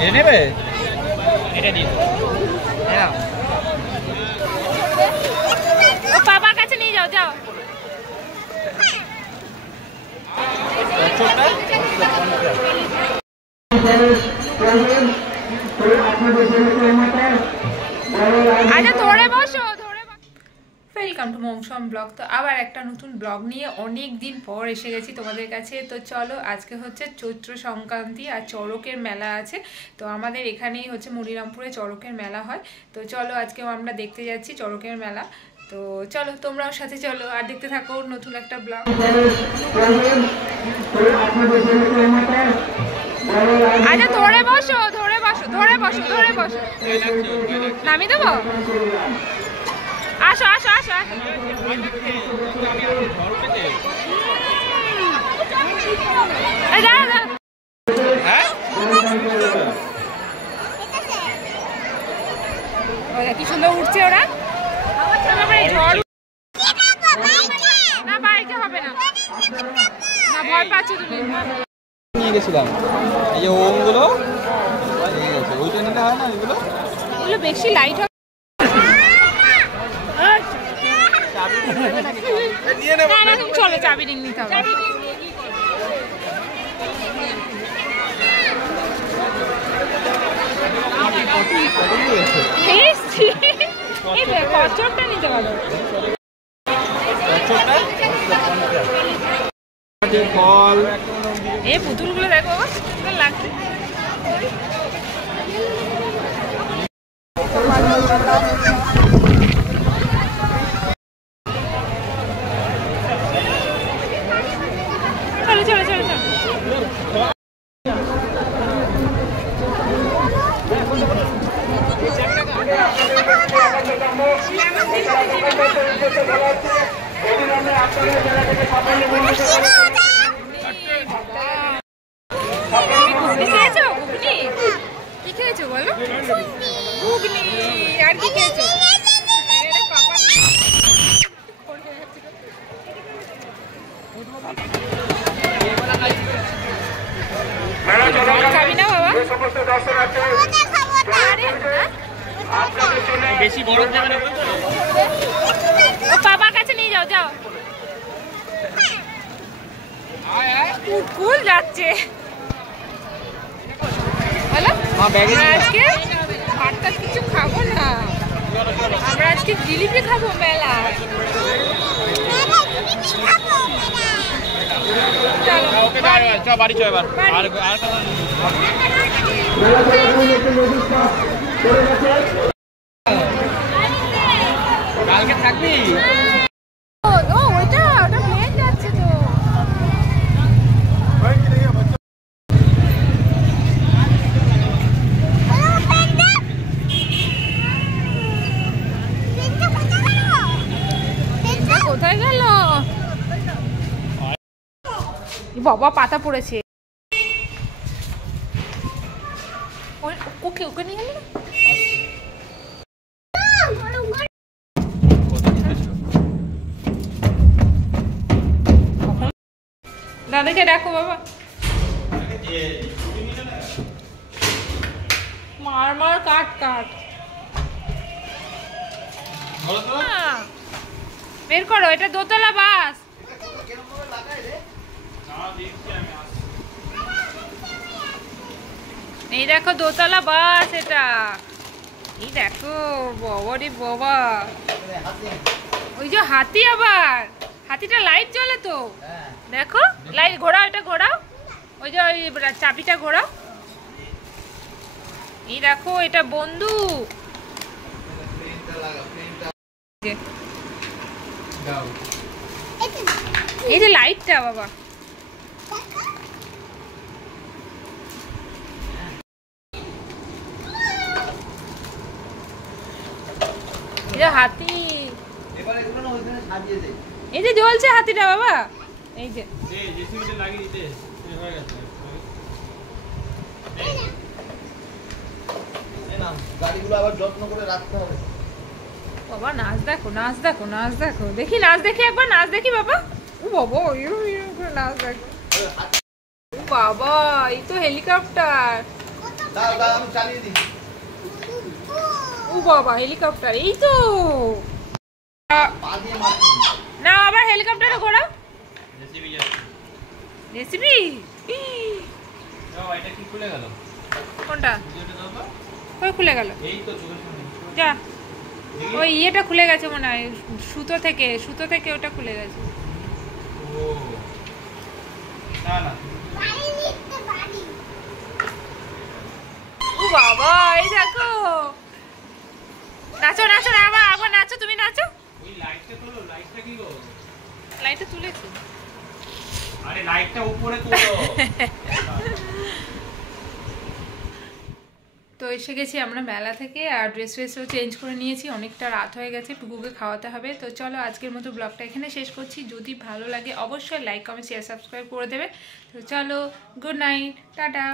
এটা নেবে? এটা দিন। হ্যাঁ। ও বাবার কাছে নিয়ে যাও, যাও। আচ্ছা ধরে বসো, ধরে বসো। ওয়েলকাম টু মমসম ব্লগ। তো আবার একটা নতুন ব্লগ নিয়ে অনেক দিন পর এসে গেছি তোমাদের কাছে। তো চলো, আজকে হচ্ছে চৈত্র সংক্রান্তি আর চড়কের মেলা আছে। তো আমাদের এখানেই হচ্ছে মনিরামপুরে চড়কের মেলা হয়। তো চলো আজকেও আমরা দেখতে যাচ্ছি চড়কের মেলা। তো চলো তোমরাও সাথে চলো আর দেখতে থাকো নতুন একটা ব্লগ। আচ্ছা ধরে বসো, ধরে বসো, ধরে বসো, ধরে বসো। নামিয়ে দেবো? আসো আসো আসো। কি সুন্দর উঠছে ওরা। না বাইকে হবে না, না ভয় পাচ্ছ তুমি। নিয়ে গেছিলাম এই যে ওমগুলো, ঠিক আছে ওইটা নিলে হয় না? এগুলো এগুলো বেশি লাইট হবে। না তুমি চলো, চাবি রিং নিতে হবে। কচ্ছপটা নিতে পারো। ফল এই পুতুলগুলো দেখো সুন্দর লাগছে। চলো চলো চলো চলো। ঘুগনি খেয়েছো? ঘুগনি কি খেয়েছো বলো? ঘুগনি। আর কি খেয়েছো? খাবি না বাবা? বেশি বড় দেবে না। ও বাবার কাছে নিয়ে যাও, যাও। কুল যাচ্ছে বলো। আজকে ভাতটা কিছু খাবো না, আমরা আজকে জিলিপি খাবো মেলা। বাড়ি চো এবার। কালকে থাকবি? ওইটা ওটা প্লেন যাচ্ছে তো। কোথায় গেল বাবা? পাতা পড়েছে। ওকে ওকে নিয়ে গেল। দাদাকে দেখো বাবা। মার মার কাট কাট। বের করো, এটা দোতলা বাস। এই দেখো দোতলা বাস এটা। এই দেখো বাবা রে বাবা, ওই যে হাতি, আবার হাতিটা লাইট জ্বলে তো। দেখো লাইট ঘোরাও, এটা ঘোরাও, ওই যে ওই চাবিটা ঘোরাও। এই দেখো এটা বন্ধু। এই যে লাইটটা বাবা। এই যে হাতি, এই যে জ্বলছে হাতিটা বাবা। এই যে গাড়িগুলো আবার যত্ন করে রাখতে হবে। বাবা নাচ দেখো, নাচ দেখো, নাচ দেখো। দেখি নাচ দেখি, একবার নাচ দেখি বাবা। ও বাবা নাচ দেখো। ও বাবা, এই তো হেলিকপ্টার। ও বাবা হেলিকপ্টার, এই তো না, আবার হেলিকপ্টারে ঘোরাও। রেসিপি এটা কি খুলে গেল? কোনটা? কই খুলে গেল? এই তো যা, ওই ইয়েটা খুলে গেছে মনে হয়, সুতো থেকে ওটা খুলে গেছে। ও না না, ও বাবা, এই দেখো, নাচো নাচো না, আবার নাচো, তুমি নাচো। ওই লাইটটা তোলো, লাইটটা কি গো? লাইটটা তুলেছি। আরে লাইটটা উপরে তোলো। তো এসে গেছি আমরা মেলা থেকে, আর ড্রেসও চেঞ্জ করে নিয়েছি, অনেকটা রাত হয়ে গেছে, টুকুকে খাওয়াতে হবে। তো চলো আজকের মতো ব্লগটা এখানে শেষ করছি। যদি ভালো লাগে অবশ্যই লাইক কমেন্ট শেয়ার সাবস্ক্রাইব করে দেবে। তো চলো, গুড নাইট, টাটা।